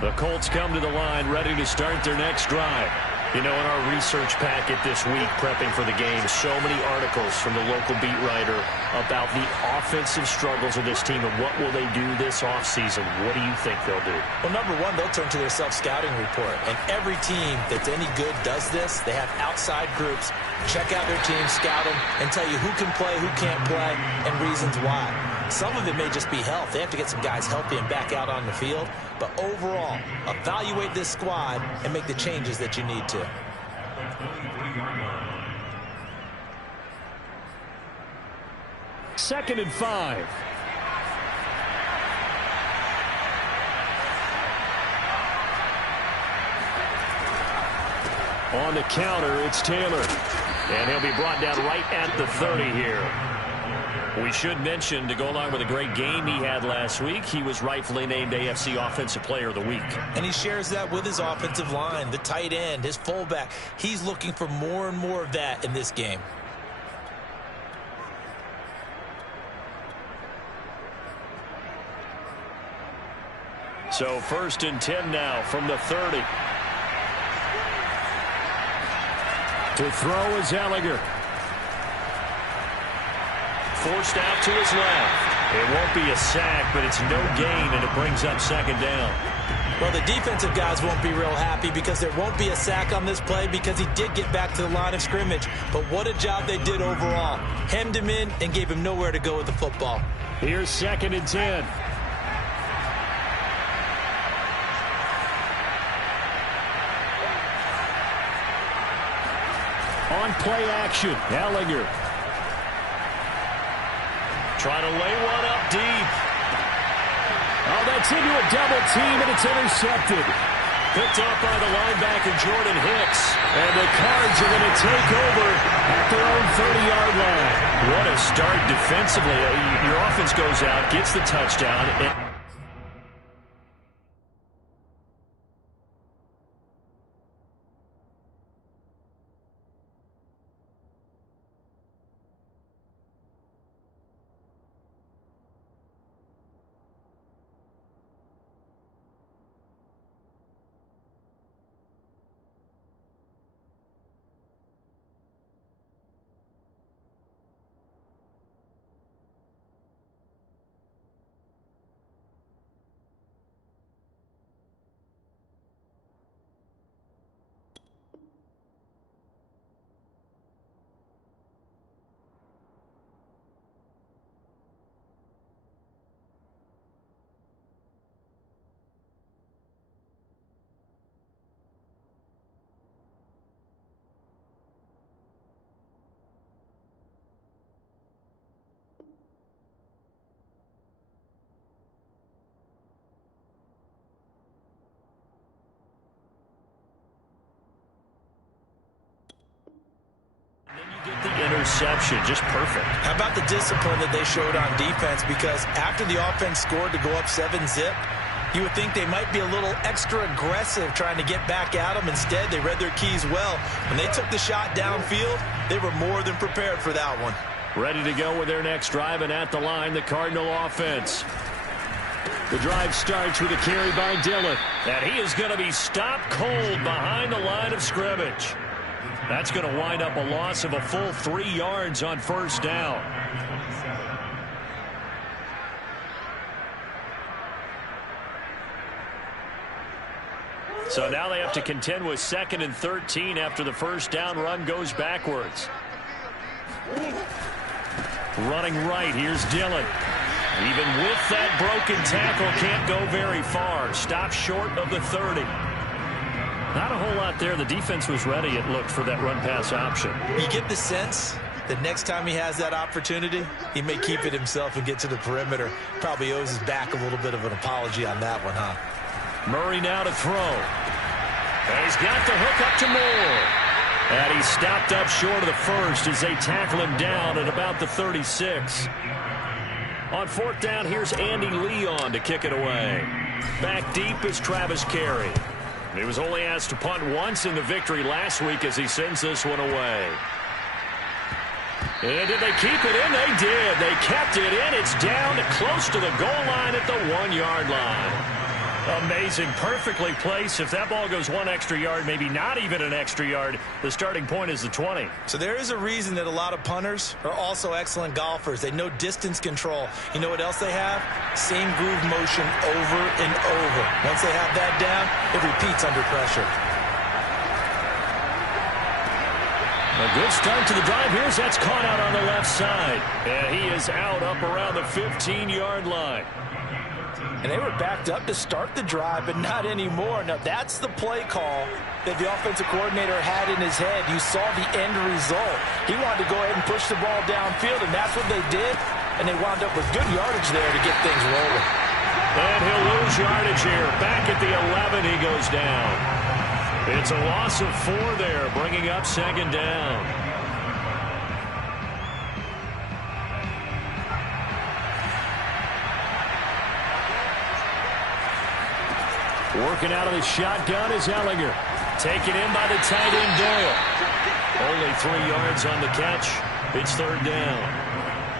The Colts come to the line ready to start their next drive. You know, in our research packet this week, prepping for the game, so many articles from the local beat writer about the offensive struggles of this team and what will they do this offseason. What do you think they'll do? Well, number one, they'll turn to their self-scouting report. And every team that's any good does this. They have outside groups, check out their team, scout them, and tell you who can play, who can't play, and reasons why. Some of it may just be health. They have to get some guys healthy and back out on the field. But overall, evaluate this squad and make the changes that you need to. Second and 5. On the counter, it's Taylor. And he'll be brought down right at the 30 here. We should mention, to go along with a great game he had last week, he was rightfully named AFC Offensive Player of the Week. And he shares that with his offensive line, the tight end, his fullback. He's looking for more and more of that in this game. So 1st and 10 now from the 30. To throw is Ellinger. Forced out to his left. It won't be a sack, but it's no gain, and it brings up 2nd down. Well, the defensive guys won't be real happy because there won't be a sack on this play because he did get back to the line of scrimmage. But what a job they did overall. Hemmed him in and gave him nowhere to go with the football. Here's 2nd and 10. On play action, Ellinger. Trying to lay one up deep. Oh, that's into a double team, and it's intercepted. Picked up by the linebacker, Jordan Hicks. And the Cards are going to take over at their own 30-yard line. What a start defensively. Your offense goes out, gets the touchdown, and the interception, just perfect. How about the discipline that they showed on defense? Because after the offense scored to go up 7-zip, you would think they might be a little extra aggressive trying to get back at them. Instead, they read their keys well. When they took the shot downfield, they were more than prepared for that one. Ready to go with their next drive, and at the line, the Cardinal offense. The drive starts with a carry by Dillon. And he is going to be stopped cold behind the line of scrimmage. That's going to wind up a loss of a full 3 yards on 1st down. So now they have to contend with 2nd and 13 after the 1st down run goes backwards. Running right, here's Dillon. Even with that broken tackle, can't go very far. Stopped short of the 30. Not a whole lot there. The defense was ready, it looked, for that run-pass option. You get the sense that next time he has that opportunity, he may keep it himself and get to the perimeter. Probably owes his back a little bit of an apology on that one, huh? Murray now to throw. And he's got the hook up to Moore. And he's stopped up short of the 1st as they tackle him down at about the 36. On 4th down, here's Andy Leon to kick it away. Back deep is Travis Carey. He was only asked to punt once in the victory last week as he sends this one away. And did they keep it in? They did. They kept it in. It's down close to the goal line at the 1-yard line. Amazing. Perfectly placed. If that ball goes 1 extra yard, maybe not even an extra yard, the starting point is the 20. So there is a reason that a lot of punters are also excellent golfers. They know distance control. You know what else they have? Same groove motion over and over. Once they have that down, it repeats under pressure. A good start to the drive here. That's caught out on the left side. And he is out up around the 15-yard line. And they were backed up to start the drive, but not anymore. Now, that's the play call that the offensive coordinator had in his head. You saw the end result. He wanted to go ahead and push the ball downfield, and that's what they did. And they wound up with good yardage there to get things rolling. And he'll lose yardage here. Back at the 11, he goes down. It's a loss of 4 there, bringing up 2nd down. Working out of the shotgun is Ehlinger. Taken in by the tight end Doyle. Only 3 yards on the catch. It's 3rd down.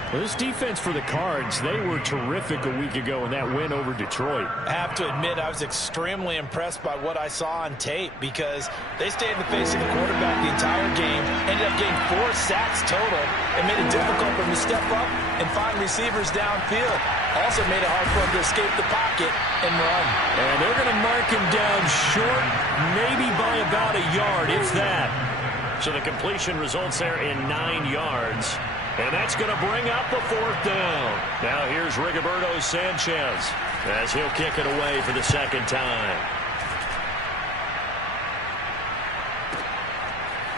Well, this defense for the Cards, they were terrific a week ago in that win over Detroit. I have to admit, I was extremely impressed by what I saw on tape because they stayed in the face of the quarterback the entire game, ended up getting 4 sacks total, and made it difficult for them to step up and find receivers downfield. Also made it hard for them to escape the pocket and run. And they're going to mark him down short, maybe by about a yard, if that. So the completion results there in 9 yards. And that's going to bring up the 4th down. Now here's Rigoberto Sanchez as he'll kick it away for the 2nd time.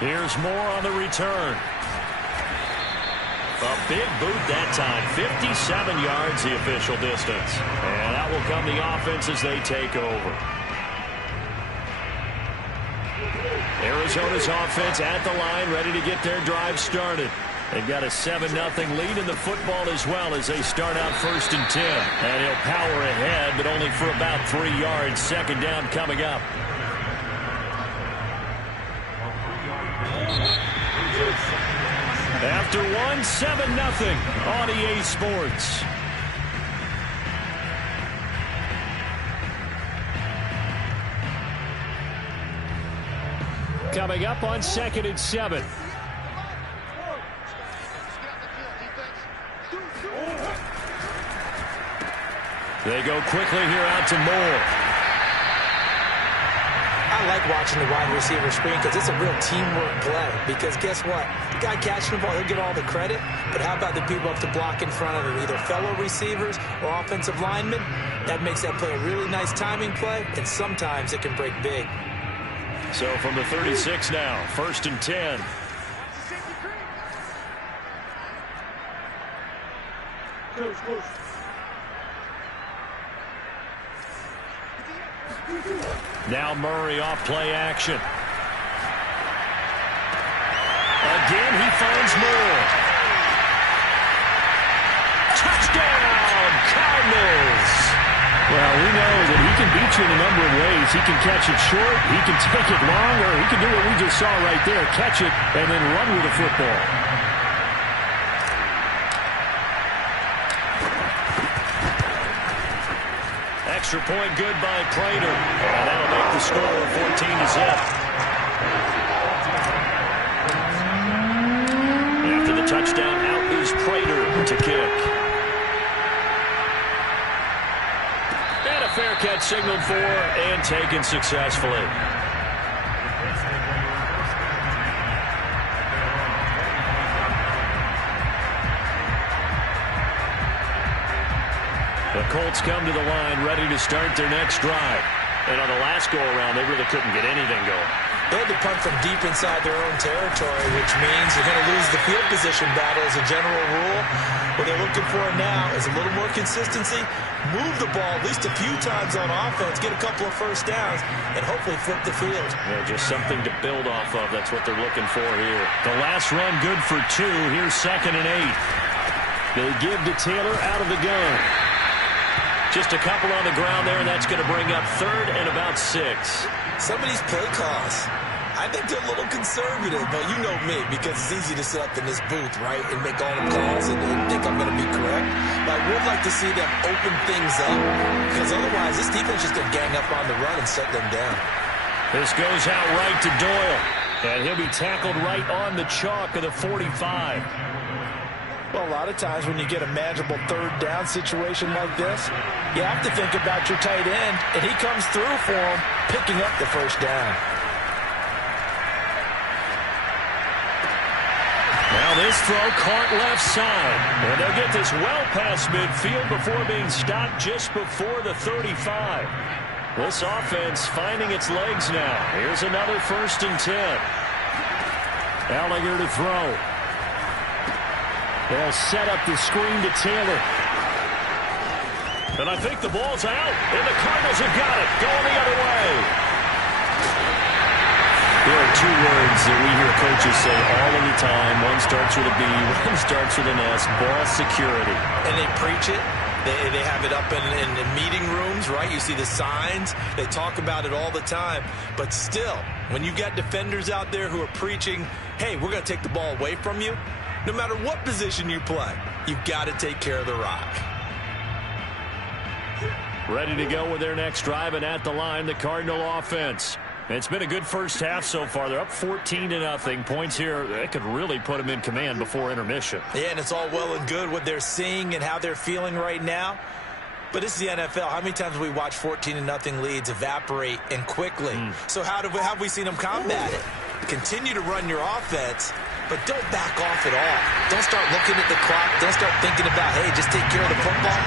Here's Moore on the return. A big boot that time. 57 yards the official distance. And that will come the offense as they take over. Arizona's offense at the line, ready to get their drive started. They've got a 7-0 lead in the football as well as they start out 1st and 10. And he'll power ahead, but only for about 3 yards. 2nd down coming up. After 1, 7-0 on EA Sports. Coming up on 2nd and 7. They go quickly here out to Moore. I like watching the wide receiver screen because it's a real teamwork play. Because guess what? The guy catching the ball, he'll get all the credit. But how about the people up to block in front of him, either fellow receivers or offensive linemen? That makes that play a really nice timing play, and sometimes it can break big. So from the 36 now, 1st and 10. Now Murray off play action. Again, he finds Moore. Touchdown, Cardinals! Well, we know that he can beat you in a number of ways. He can catch it short, he can take it long, or he can do what we just saw right there, catch it and then run with the football. Extra point good by Prater. And that'll make the score 14-0. After the touchdown, out is Prater to kick. And a fair catch signaled for and taken successfully. The Colts come to the line ready to start their next drive. And on the last go-around, they really couldn't get anything going. They had to punt from deep inside their own territory, which means they're going to lose the field position battle as a general rule. What they're looking for now is a little more consistency, move the ball at least a few times on offense, get a couple of first downs, and hopefully flip the field. Yeah, just something to build off of. That's what they're looking for here. The last run good for 2. Here's 2nd and 8. They give to Taylor out of the gun. Just a couple on the ground there, and that's going to bring up 3rd and about 6. Some of these play calls, I think they're a little conservative, but you know me, because it's easy to sit up in this booth, right, and make all the calls and think I'm going to be correct. But I would like to see them open things up, because otherwise this defense is going to gang up on the run and shut them down. This goes out right to Doyle, and he'll be tackled right on the chalk of the 45. Well, a lot of times when you get a manageable third down situation like this, you have to think about your tight end, and he comes through for him, picking up the first down. Now this throw caught left side, and they'll get this well past midfield before being stopped just before the 35. This offense finding its legs now. Here's another 1st and 10. Ellinger to throw. They'll set up the screen to Taylor. And I think the ball's out, and the Cardinals have got it, going the other way. There are two words that we hear coaches say all of the time. One starts with a B, one starts with an S, ball security. And they preach it. They have it up in meeting rooms, right? You see the signs. They talk about it all the time. But still, when you got defenders out there who are preaching, hey, we're going to take the ball away from you, no matter what position you play, you've got to take care of the rock. Ready to go with their next drive, and at the line, the Cardinal offense. It's been a good first half so far. They're up 14-0. Points here, that could really put them in command before intermission. Yeah, and it's all well and good what they're seeing and how they're feeling right now. But this is the NFL. How many times have we watched 14-0 leads evaporate and quickly? So how have we seen them combat it? Continue to run your offense, but don't back off at all. Don't start looking at the clock. Don't start thinking about, hey, just take care of the football.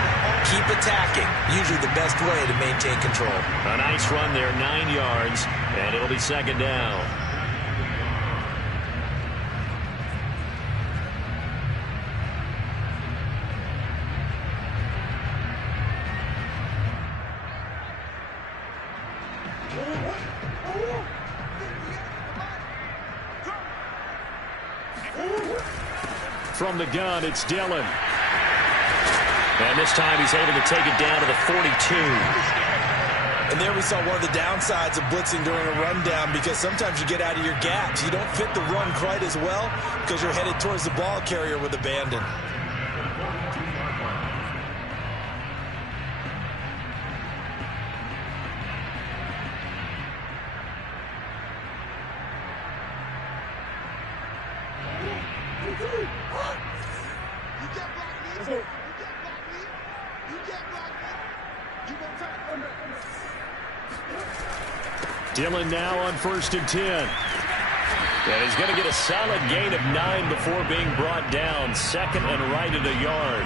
Keep attacking. Usually the best way to maintain control. A nice run there, 9 yards, and it'll be 2nd down. From the gun, it's Dillon. And this time he's able to take it down to the 42. And there we saw one of the downsides of blitzing during a rundown, because sometimes you get out of your gaps. You don't fit the run quite as well because you're headed towards the ball carrier with abandon. Dillon now on 1st and 10. And he's going to get a solid gain of 9 before being brought down. 2nd and right at a yard.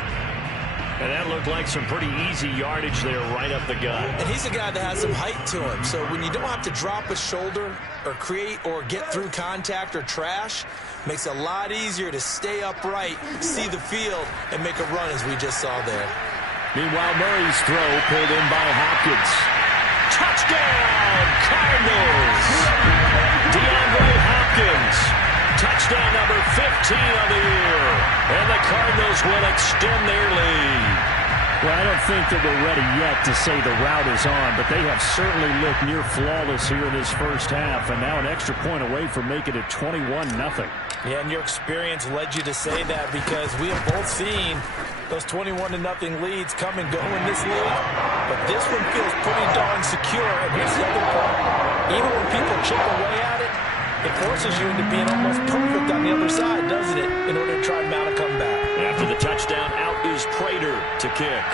And that looked like some pretty easy yardage there right up the gut. And he's a guy that has some height to him. So when you don't have to drop a shoulder or create or get through contact or trash, makes it a lot easier to stay upright, see the field, and make a run as we just saw there. Meanwhile, Murray's throw pulled in by Hopkins. Touchdown, Cardinals! DeAndre Hopkins. Touchdown number 15 on the year. And the Cardinals will extend their lead. Well, I don't think that we're ready yet to say the route is on, but they have certainly looked near flawless here in this first half, and now an extra point away from making it 21-0. Yeah, and your experience led you to say that, because we have both seen those 21-0 leads come and go in this league. But this one feels pretty darn secure. And here's the other part. Even when people chip away at it, it forces you into being almost perfect on the other side, doesn't it, in order to try and mount a comeback. After the touchdown, out is Prater to kick.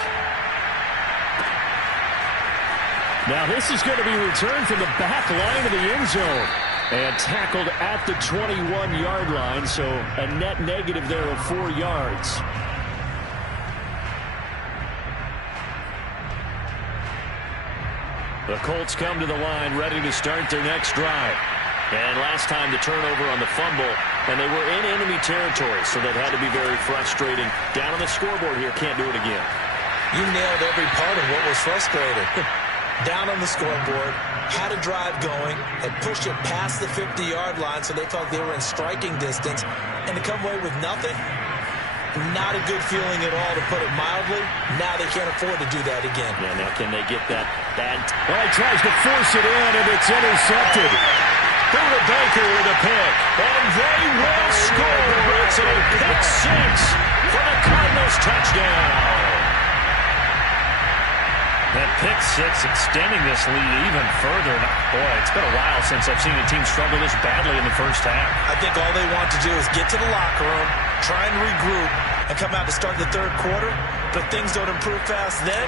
Now this is going to be returned from the back line of the end zone. And tackled at the 21-yard line, so a net negative there of 4 yards. The Colts come to the line ready to start their next drive. And last time the turnover on the fumble, and they were in enemy territory, so that had to be very frustrating. Down on the scoreboard here, can't do it again. You nailed every part of what was frustrating. Down on the scoreboard, had a drive going, had pushed it past the 50-yard line, so they felt they were in striking distance, and to come away with nothing, not a good feeling at all, to put it mildly. Now they can't afford to do that again. Yeah, now can they get that bad... Well, he tries to force it in, and it's intercepted. Through to Baker with a pick. And they will score. It's a pick six for the Cardinals touchdown. That pick six extending this lead even further. Boy, it's been a while since I've seen a team struggle this badly in the first half. I think all they want to do is get to the locker room, try and regroup, and come out to start the third quarter. But if things don't improve fast then,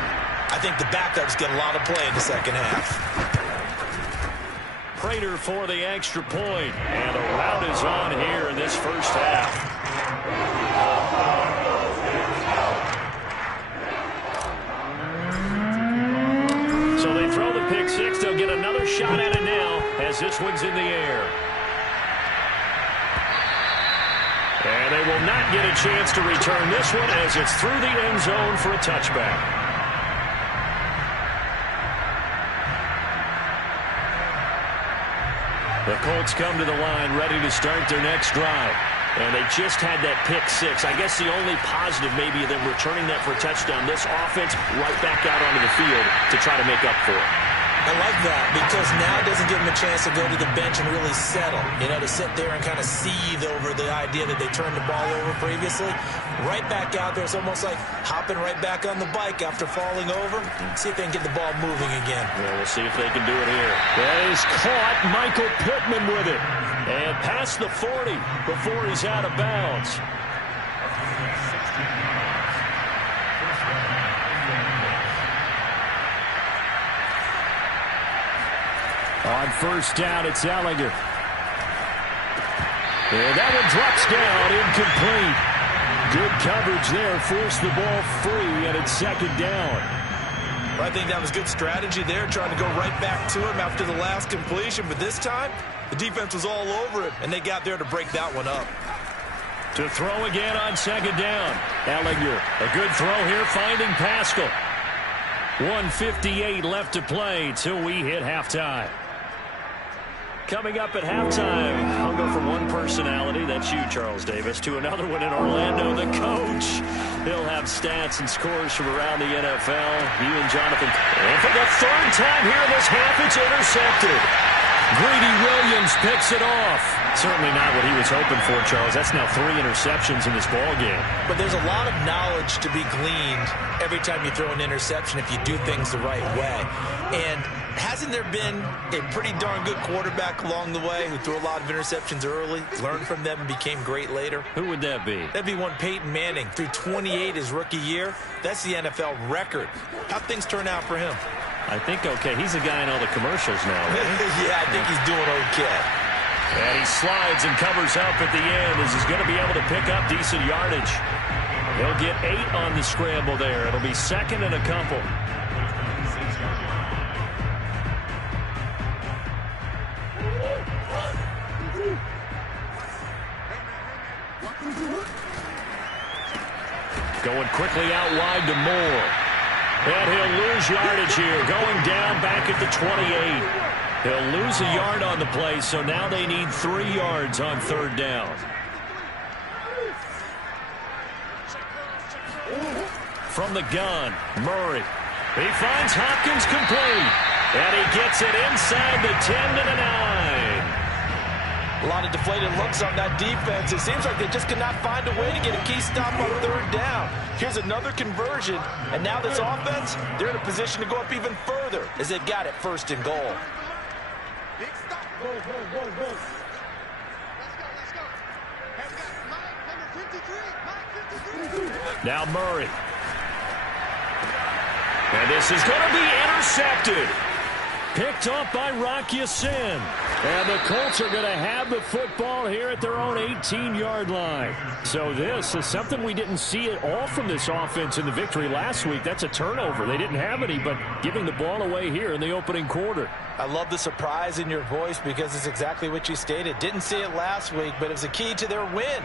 I think the backups get a lot of play in the second half. Prater for the extra point. And the rout is on here in this first half. So they throw the pick six. They'll get another shot at it now as this one's in the air. And they will not get a chance to return this one as it's through the end zone for a touchback. The Colts come to the line ready to start their next drive. And they just had that pick six. I guess the only positive maybe of them returning that for a touchdown. This offense right back out onto the field to try to make up for it. I like that because now it doesn't give them a chance to go to the bench and really settle. You know, to sit there and kind of seethe over the idea that they turned the ball over previously. Right back out there. It's almost like hopping right back on the bike after falling over. See if they can get the ball moving again. Well, we'll see if they can do it here. That is caught. Michael Pittman with it. And past the 40 before he's out of bounds. On first down, it's Ehlinger. And that one drops down, incomplete. Good coverage there, forced the ball free, and it's second down. Well, I think that was good strategy there, trying to go right back to him after the last completion. But this time, the defense was all over it, and they got there to break that one up. To throw again on second down. Ehlinger, a good throw here, finding Pascal. 1:58 left to play till we hit halftime. Coming up at halftime, I'll go from one personality, that's you, Charles Davis, to another one in Orlando, the coach. He'll have stats and scores from around the NFL. He and Jonathan. And for the third time here in this half, it's intercepted. Greedy Williams picks it off. Certainly not what he was hoping for, Charles. That's now 3 interceptions in this ball game. But there's a lot of knowledge to be gleaned every time you throw an interception if you do things the right way. And hasn't there been a pretty darn good quarterback along the way who threw a lot of interceptions early, learned from them, and became great later? Who would that be? That'd be one Peyton Manning. Threw 28 his rookie year. That's the NFL record. How'd things turn out for him? I think okay. He's the guy in all the commercials now, right? Yeah, I think he's doing okay. And he slides and covers up at the end as he's going to be able to pick up decent yardage. He'll get 8 on the scramble there. It'll be second and a couple. Going quickly out wide to Moore. And he'll lose yardage here. Going down back at the 28. He'll lose a yard on the play, so now they need 3 yards on third down. From the gun, Murray. He finds Hopkins complete. And he gets it inside the 10 to the 9. A lot of deflated looks on that defense. It seems like they just cannot find a way to get a key stop on third down. Here's another conversion, and now this offense, they're in a position to go up even further as they've got it first and goal. Big stop. Go, go, go, go. Let's go. Hey, we got Mike, number 53. Mike, 53. Now Murray. And this is going to be intercepted. Picked off by Rocky Sin. And the Colts are going to have the football here at their own 18-yard line. So this is something we didn't see at all from this offense in the victory last week. That's a turnover. They didn't have any, but giving the ball away here in the opening quarter. I love the surprise in your voice because it's exactly what you stated. Didn't see it last week, but it was a key to their win.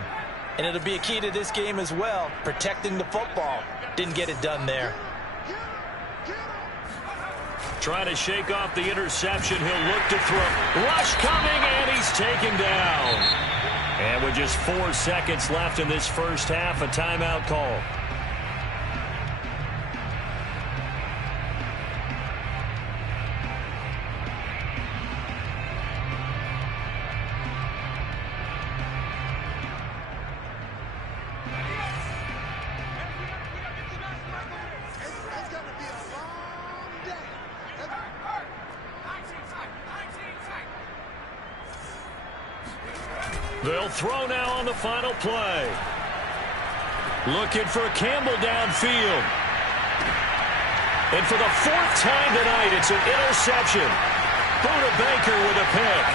And it'll be a key to this game as well, protecting the football. Didn't get it done there. Trying to shake off the interception. He'll look to throw. Rush coming, and he's taken down. And with just 4 seconds left in this first half, a timeout call. They'll throw now on the final play. Looking for Campbell downfield. And for the fourth time tonight, it's an interception. Buda Baker with a pick.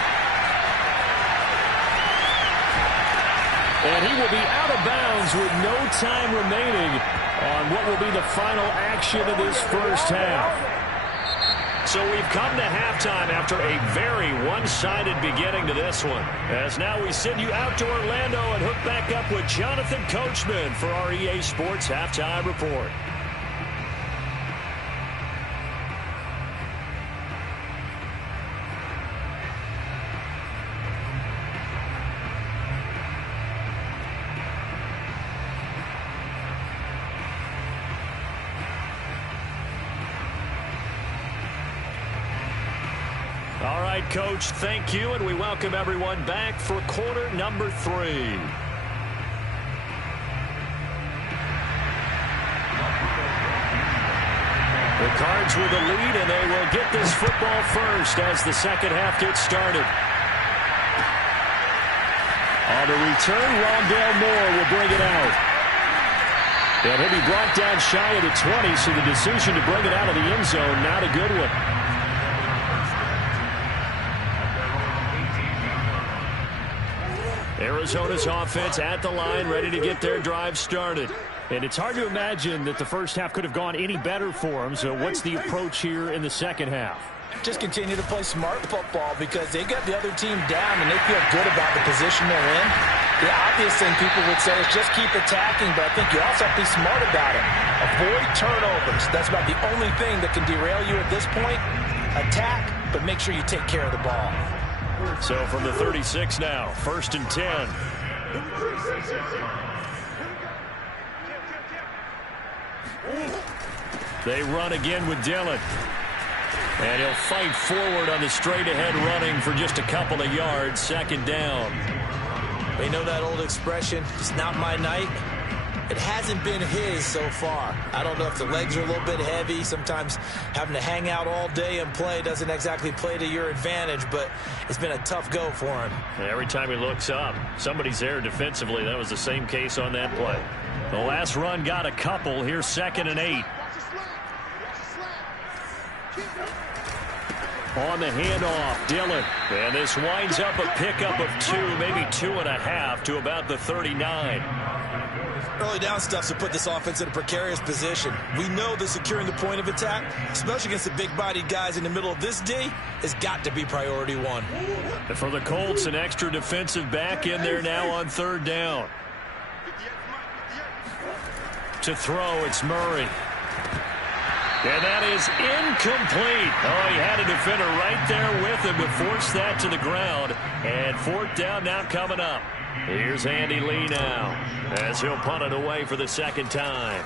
And he will be out of bounds with no time remaining on what will be the final action of this first half. So we've come to halftime after a very one-sided beginning to this one. As now we send you out to Orlando and hook back up with Jonathan Coachman for our EA Sports Halftime Report. All right, Coach, thank you, and we welcome everyone back for quarter number 3. The Cards with the lead, and they will get this football first as the second half gets started. On the return, Rondale Moore will bring it out. And he'll be brought down shy of the 20, so the decision to bring it out of the end zone, not a good one. Arizona's offense at the line, ready to get their drive started. And it's hard to imagine that the first half could have gone any better for them. So what's the approach here in the second half? Just continue to play smart football because they got the other team down and they feel good about the position they're in. The obvious thing people would say is just keep attacking, but I think you also have to be smart about it. Avoid turnovers. That's about the only thing that can derail you at this point. Attack, but make sure you take care of the ball. So from the 36 now, 1st and 10. They run again with Dillon. And he'll fight forward on the straight-ahead running for just a couple of yards. 2nd down. You know that old expression, it's not my night? It hasn't been his so far. I don't know if the legs are a little bit heavy. Sometimes having to hang out all day and play doesn't exactly play to your advantage, but it's been a tough go for him. Every time he looks up, somebody's there defensively. That was the same case on that play. The last run got a couple. Here's 2nd and 8. On the handoff, Dillon. And this winds up a pickup of 2, maybe 2.5 to about the 39. Early down stuff to put this offense in a precarious position. We know that securing the point of attack, especially against the big-bodied guys in the middle of this D, has got to be priority 1. And for the Colts, an extra defensive back in there now on 3rd down. To throw, it's Murray. And that is incomplete. Oh, he had a defender right there with him to force that to the ground. And 4th down now coming up. Here's Andy Lee now as he'll punt it away for the 2nd time.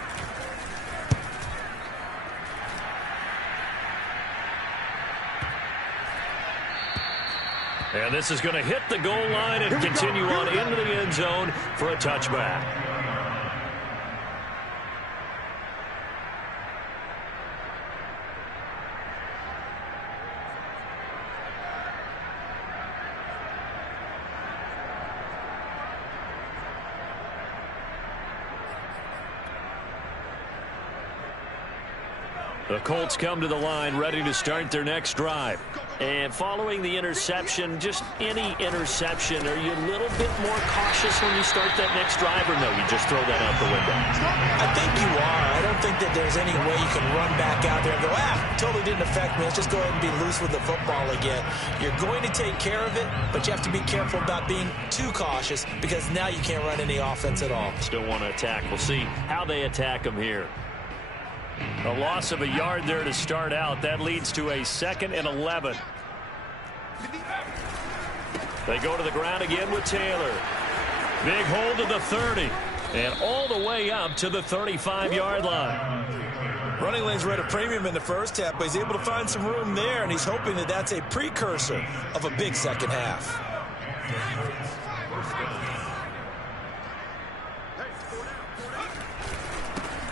And this is going to hit the goal line and continue on into the end zone for a touchback. The Colts come to the line ready to start their next drive. And following the interception, just any interception, are you a little bit more cautious when you start that next drive, or no, you just throw that out the window? I think you are. I don't think that there's any way you can run back out there and go, totally didn't affect me. Let's just go ahead and be loose with the football again. You're going to take care of it, but you have to be careful about being too cautious because now you can't run any offense at all. Still want to attack. We'll see how they attack them here. A loss of a yard there to start out. That leads to a 2nd and 11. They go to the ground again with Taylor. Big hold to the 30. And all the way up to the 35-yard line. Running lanes were at a premium in the first half, but he's able to find some room there, and he's hoping that that's a precursor of a big second half.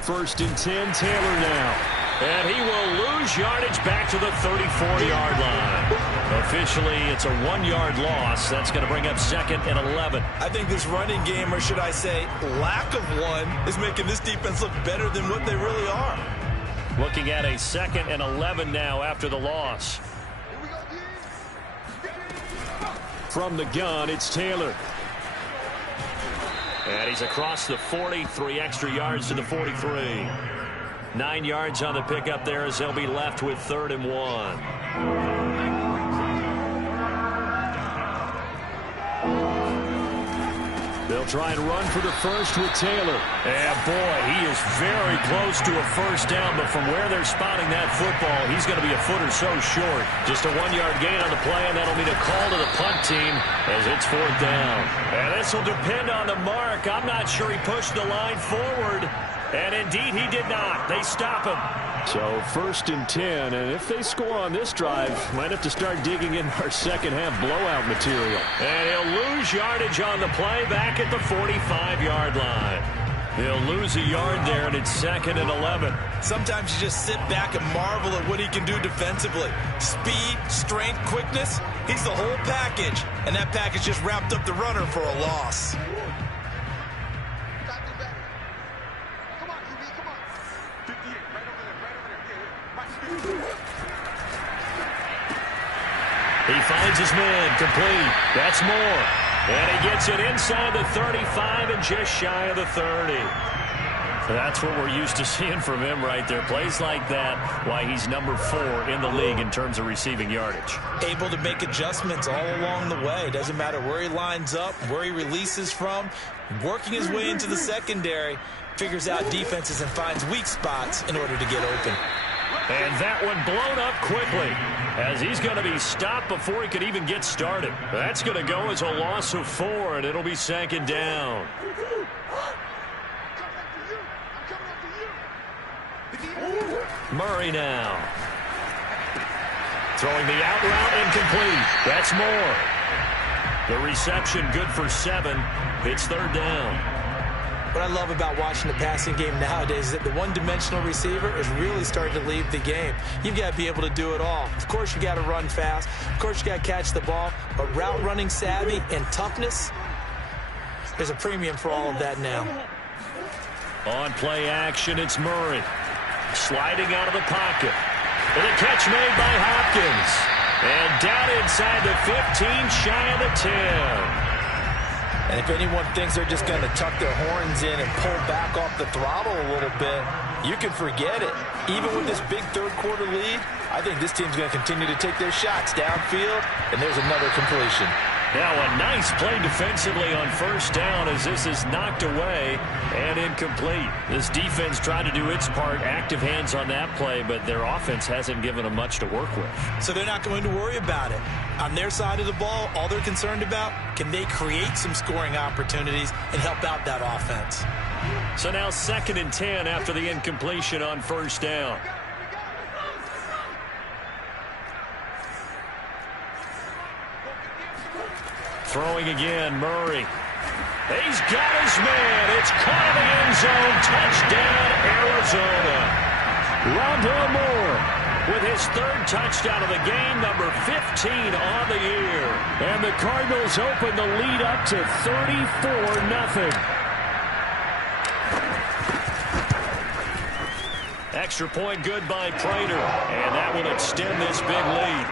First and 10, Taylor now. And he will lose yardage back to the 34-yard line. Officially, it's a 1-yard loss. That's going to bring up 2nd and 11. I think this running game, or should I say lack of one, is making this defense look better than what they really are. Looking at a 2nd and 11 now after the loss. From the gun, it's Taylor. And he's across the 40, 3 extra yards to the 43. 9 yards on the pickup there as they'll be left with 3rd and 1. They'll try and run for the first with Taylor. And boy, he is very close to a first down, but from where they're spotting that football, he's going to be a foot or so short. Just a 1-yard gain on the play, and that'll mean a call to the punt team as it's 4th down. And this will depend on the mark. I'm not sure he pushed the line forward. And indeed, he did not. They stop him. So 1st and 10, and if they score on this drive, might have to start digging in our second-half blowout material. And he'll lose yardage on the play back at the 45-yard line. He'll lose a yard there, and it's 2nd and 11. Sometimes you just sit back and marvel at what he can do defensively. Speed, strength, quickness, he's the whole package. And that package just wrapped up the runner for a loss. He finds his man, complete. That's Moore. And he gets it inside the 35 and just shy of the 30. That's what we're used to seeing from him right there. Plays like that, why he's number 4 in the league in terms of receiving yardage. Able to make adjustments all along the way. Doesn't matter where he lines up, where he releases from. Working his way into the secondary, figures out defenses and finds weak spots in order to get open. And that one blown up quickly as he's going to be stopped before he could even get started. That's going to go as a loss of 4, and it'll be 2nd down. Murray now. Throwing the out route incomplete. That's Moore. The reception good for 7. It's 3rd down. What I love about watching the passing game nowadays is that the one-dimensional receiver is really starting to leave the game. You've got to be able to do it all. Of course, you got to run fast. Of course, you got to catch the ball. But route running savvy and toughness, there's a premium for all of that now. On play action, it's Murray. Sliding out of the pocket. And a catch made by Hopkins. And down inside the 15, shy of the 10. And if anyone thinks they're just going to tuck their horns in and pull back off the throttle a little bit, you can forget it. Even with this big third-quarter lead, I think this team's going to continue to take their shots downfield, and there's another completion. Now a nice play defensively on 1st down as this is knocked away and incomplete. This defense tried to do its part, active hands on that play, but their offense hasn't given them much to work with. So they're not going to worry about it. On their side of the ball, all they're concerned about, can they create some scoring opportunities and help out that offense? So now 2nd and 10 after the incompletion on 1st down. Throwing again, Murray. He's got his man. It's caught in the end zone. Touchdown, Arizona. Rondale Moore with his 3rd touchdown of the game, number 15 on the year. And the Cardinals open the lead up to 34-0. Extra point good by Prater. And that will extend this big lead.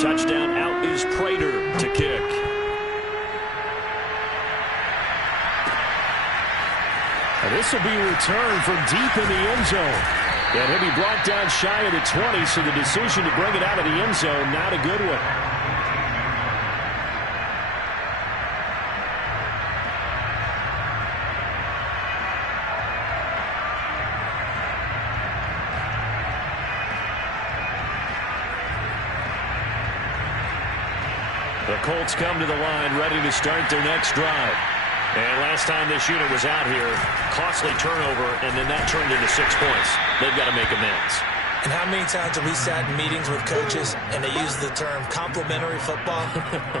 Touchdown, out is Prater to kick. And this will be returned from deep in the end zone. And he'll be brought down shy of the 20, so the decision to bring it out of the end zone, not a good one. The Colts come to the line ready to start their next drive. And last time this unit was out here, costly turnover, and then that turned into 6 points. They've got to make amends. And how many times have we sat in meetings with coaches and they use the term complementary football?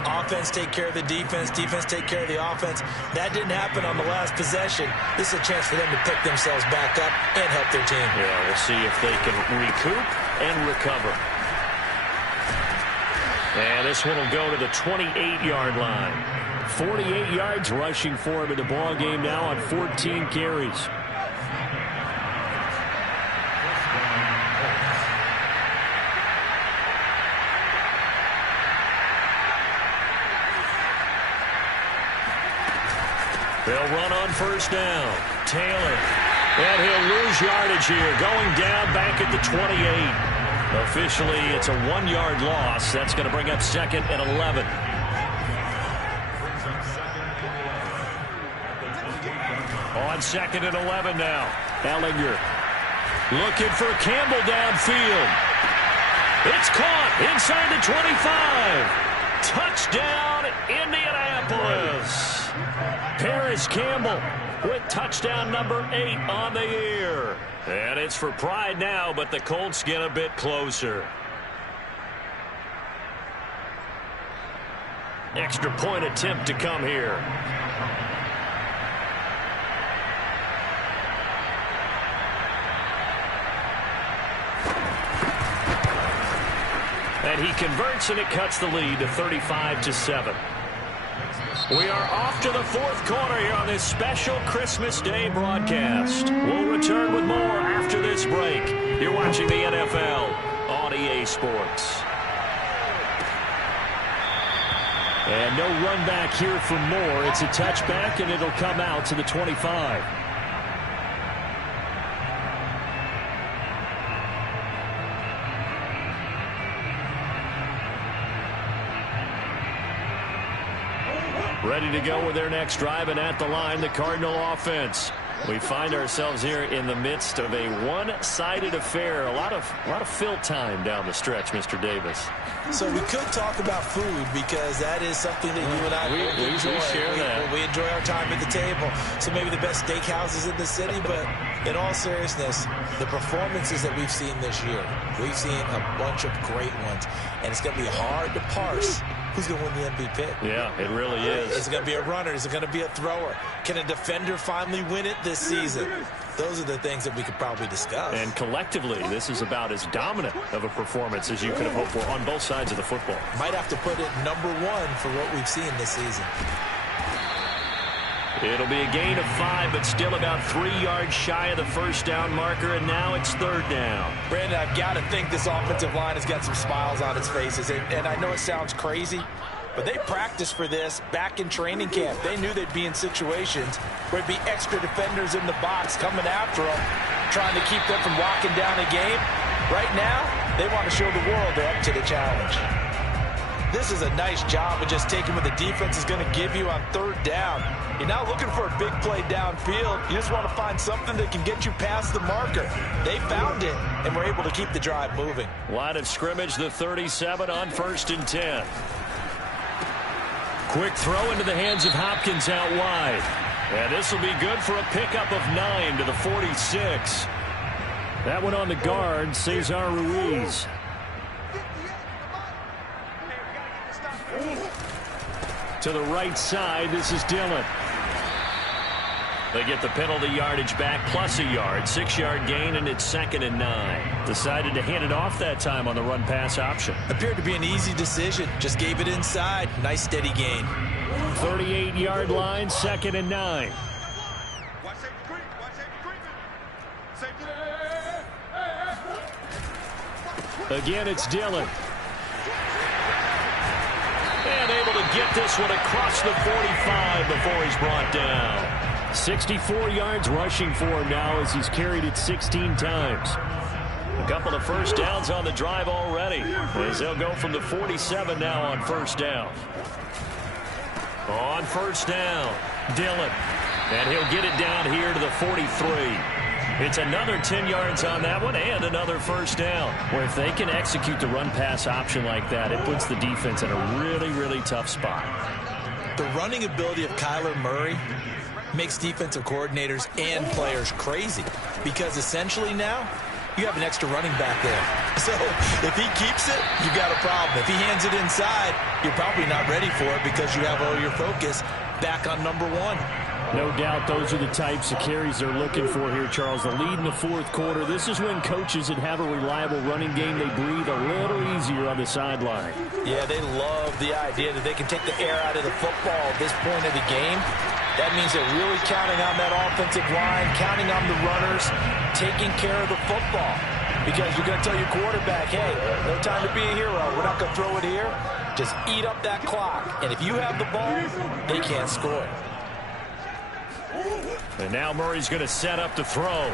Offense take care of the defense, defense take care of the offense. That didn't happen on the last possession. This is a chance for them to pick themselves back up and help their team. Yeah, we'll see if they can recoup and recover. And this one will go to the 28-yard line. 48 yards rushing for him in the ball game now on 14 carries. They'll run on first down. Taylor. And he'll lose yardage here. Going down back at the 28. Officially, it's a 1-yard loss. That's going to bring up second and 11. On second and 11 now. Ellinger looking for Campbell downfield. It's caught inside the 25. Touchdown, Indianapolis. Paris Campbell with touchdown number 8 on the year. And it's for pride now, but the Colts get a bit closer. Extra point attempt to come here. And he converts, and it cuts the lead to 35-7. We are off to the fourth quarter here on this special Christmas Day broadcast. We'll return with more after this break. You're watching the NFL on EA Sports. And no run back here for Moore. It's a touchback, and it'll come out to the 25. Ready to go with their next drive, and at the line, the Cardinal offense. We find ourselves here in the midst of a one-sided affair. A lot of fill time down the stretch, Mr. Davis. So we could talk about food because that is something that you and I enjoy. We share that. We enjoy our time at the table. So maybe the best steakhouses in the city, but in all seriousness, the performances that we've seen this year, we've seen a bunch of great ones, and it's going to be hard to parse who's going to win the MVP. Yeah, it really is. Is it going to be a runner? Is it going to be a thrower? Can a defender finally win it this season? Those are the things that we could probably discuss. And collectively, this is about as dominant of a performance as you could have hoped for on both sides of the football. Might have to put it number 1 for what we've seen this season. It'll be a gain of 5, but still about 3 yards shy of the first down marker, and now it's third down. Brandon, I've got to think this offensive line has got some smiles on its faces. And I know it sounds crazy, but they practiced for this back in training camp. They knew they'd be in situations where there'd be extra defenders in the box coming after them, trying to keep them from locking down a game. Right now, they want to show the world they're up to the challenge. This is a nice job of just taking what the defense is going to give you on third down. You're not looking for a big play downfield. You just want to find something that can get you past the marker. They found it, and were able to keep the drive moving. Line of scrimmage, the 37 on first and 10. Quick throw into the hands of Hopkins out wide. And this will be good for a pickup of 9 to the 46. That one on the guard, Cesar Ruiz. To the right side, this is Dillon. They get the penalty yardage back plus a yard. 6-yard gain, and it's second and 9. Decided to hand it off that time on the run-pass option. Appeared to be an easy decision. Just gave it inside. Nice steady gain. 38-yard line, second and 9. Watch safety creep. Watch safety creeping. Safety. Again, it's Dillon. And able to get this one across the 45 before he's brought down. 64 yards rushing for him now as he's carried it 16 times. A couple of first downs on the drive already as they'll go from the 47 now on first down. On first down, Dillon. And he'll get it down here to the 43. It's another 10 yards on that one and another first down. Well, if they can execute the run-pass option like that, it puts the defense in a really, really tough spot. The running ability of Kyler Murray makes defensive coordinators and players crazy because essentially now you have an extra running back there. So if he keeps it, you got a problem. If he hands it inside, you're probably not ready for it because you have all your focus back on number one. No doubt those are the types of carries they're looking for here, Charles. The lead in the fourth quarter. This is when coaches that have a reliable running game, they breathe a little easier on the sideline. Yeah, they love the idea that they can take the air out of the football at this point of the game. That means they're really counting on that offensive line, counting on the runners, taking care of the football. Because you're going to tell your quarterback, hey, no time to be a hero. We're not going to throw it here. Just eat up that clock. And if you have the ball, they can't score. And now Murray's going to set up to throw.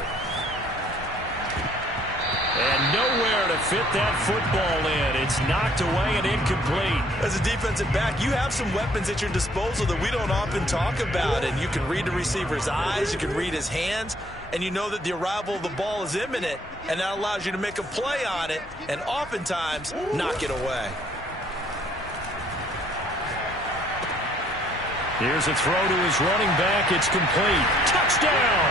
And nowhere to fit that football in. It's knocked away and incomplete. As a defensive back, you have some weapons at your disposal that we don't often talk about. And you can read the receiver's eyes, you can read his hands, and you know that the arrival of the ball is imminent. And that allows you to make a play on it and oftentimes knock it away. Here's a throw to his running back. It's complete. Touchdown!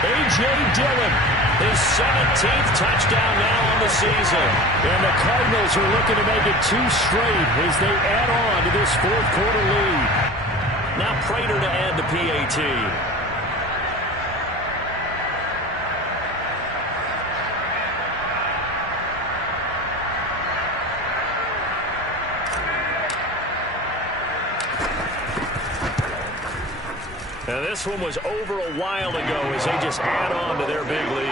A.J. Dillon, his 17th touchdown now on the season. And the Cardinals are looking to make it 2 straight as they add on to this fourth quarter lead. Now Prater to add the PAT. Now this one was over a while ago as they just add on to their big lead.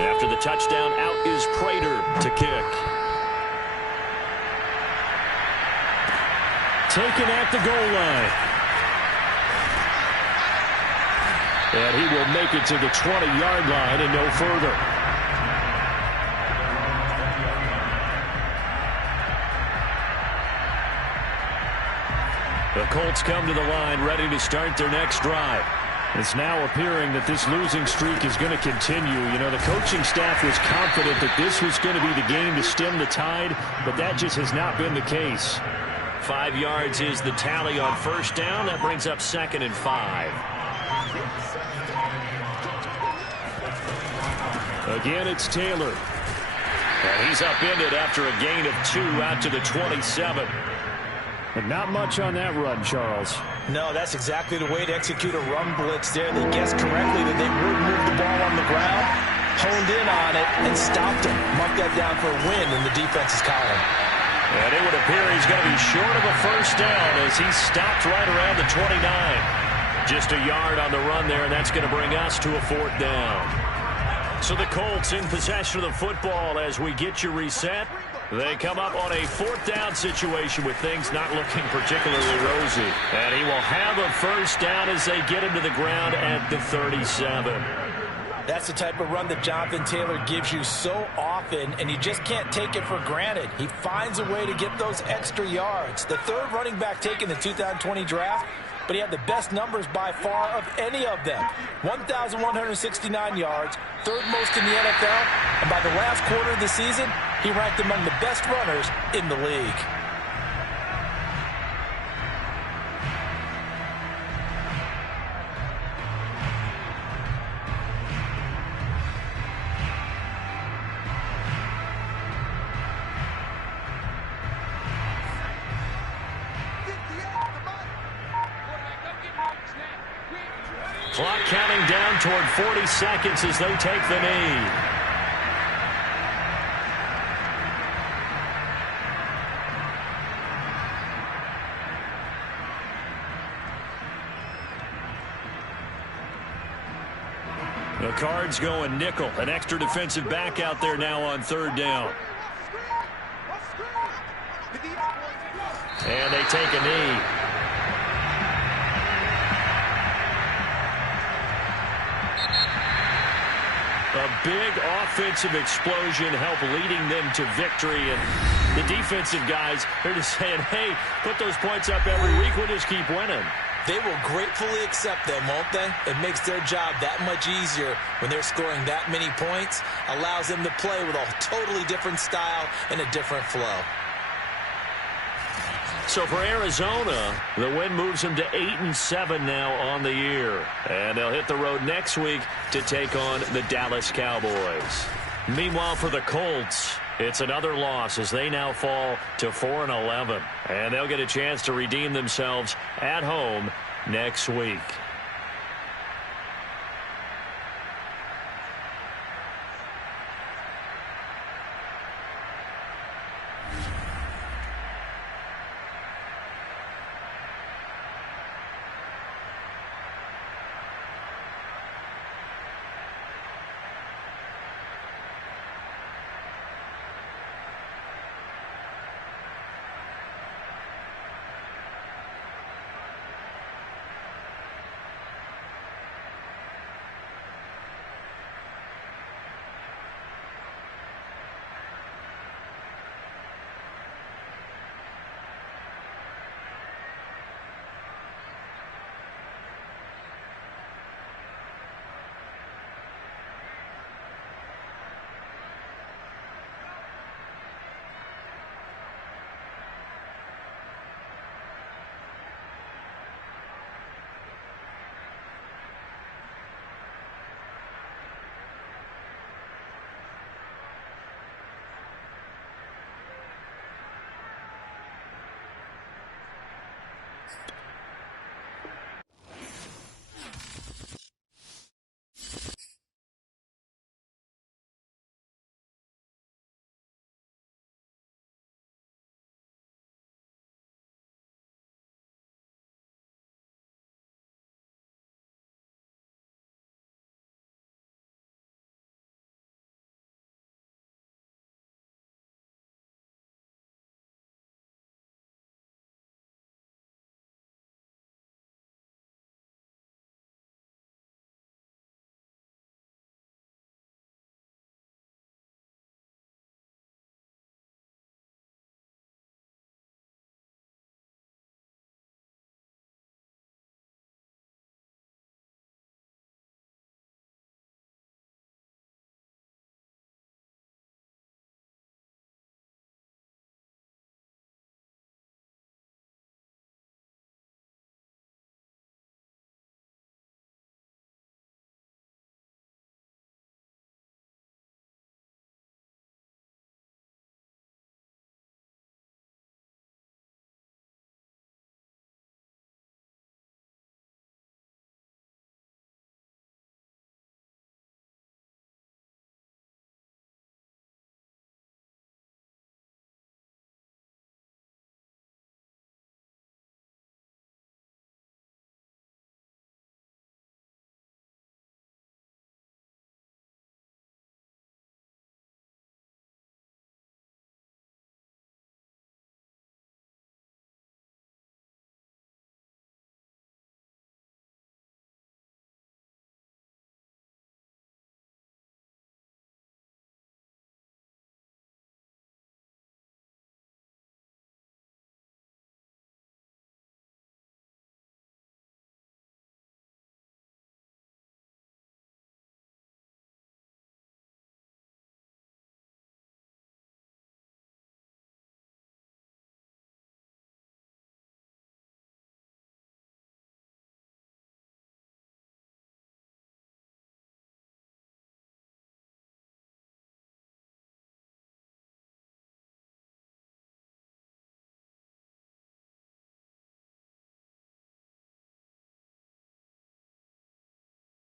After the touchdown, out is Prater to kick. Taken at the goal line. And he will make it to the 20-yard line and no further. The Colts come to the line ready to start their next drive. It's now appearing that this losing streak is going to continue. You know, the coaching staff was confident that this was going to be the game to stem the tide, but that just has not been the case. 5 yards is the tally on first down. That brings up 2nd and 5. Again, it's Taylor. And he's upended after a gain of 2 out to the 27. But not much on that run, Charles. No, that's exactly the way to execute a run blitz there. They guessed correctly that they would move the ball on the ground, honed in on it, and stopped him. Marked that down for a win in the defense's column. And it would appear he's going to be short of a first down as he stopped right around the 29. Just a yard on the run there, and that's going to bring us to a 4th down. So the Colts in possession of the football as we get you reset. They come up on a 4th down situation with things not looking particularly rosy. And he will have a first down as they get him to the ground at the 37. That's the type of run that Jonathan Taylor gives you so often, and you just can't take it for granted. He finds a way to get those extra yards. The 3rd running back taken in the 2020 draft, but he had the best numbers by far of any of them. 1,169 yards, 3rd most in the NFL, and by the last quarter of the season, he ranked among the best runners in the league. Clock counting down toward 40 seconds as they take the knee. The Cards going nickel. An extra defensive back out there now on 3rd down. And they take a knee. A big offensive explosion helped leading them to victory. And the defensive guys, they're just saying, hey, put those points up every week. We'll just keep winning. They will gratefully accept them, won't they? It makes their job that much easier when they're scoring that many points. Allows them to play with a totally different style and a different flow. So for Arizona, the win moves them to 8-7 now on the year. And they'll hit the road next week to take on the Dallas Cowboys. Meanwhile, for the Colts, it's another loss as they now fall to 4-11. And they'll get a chance to redeem themselves at home next week.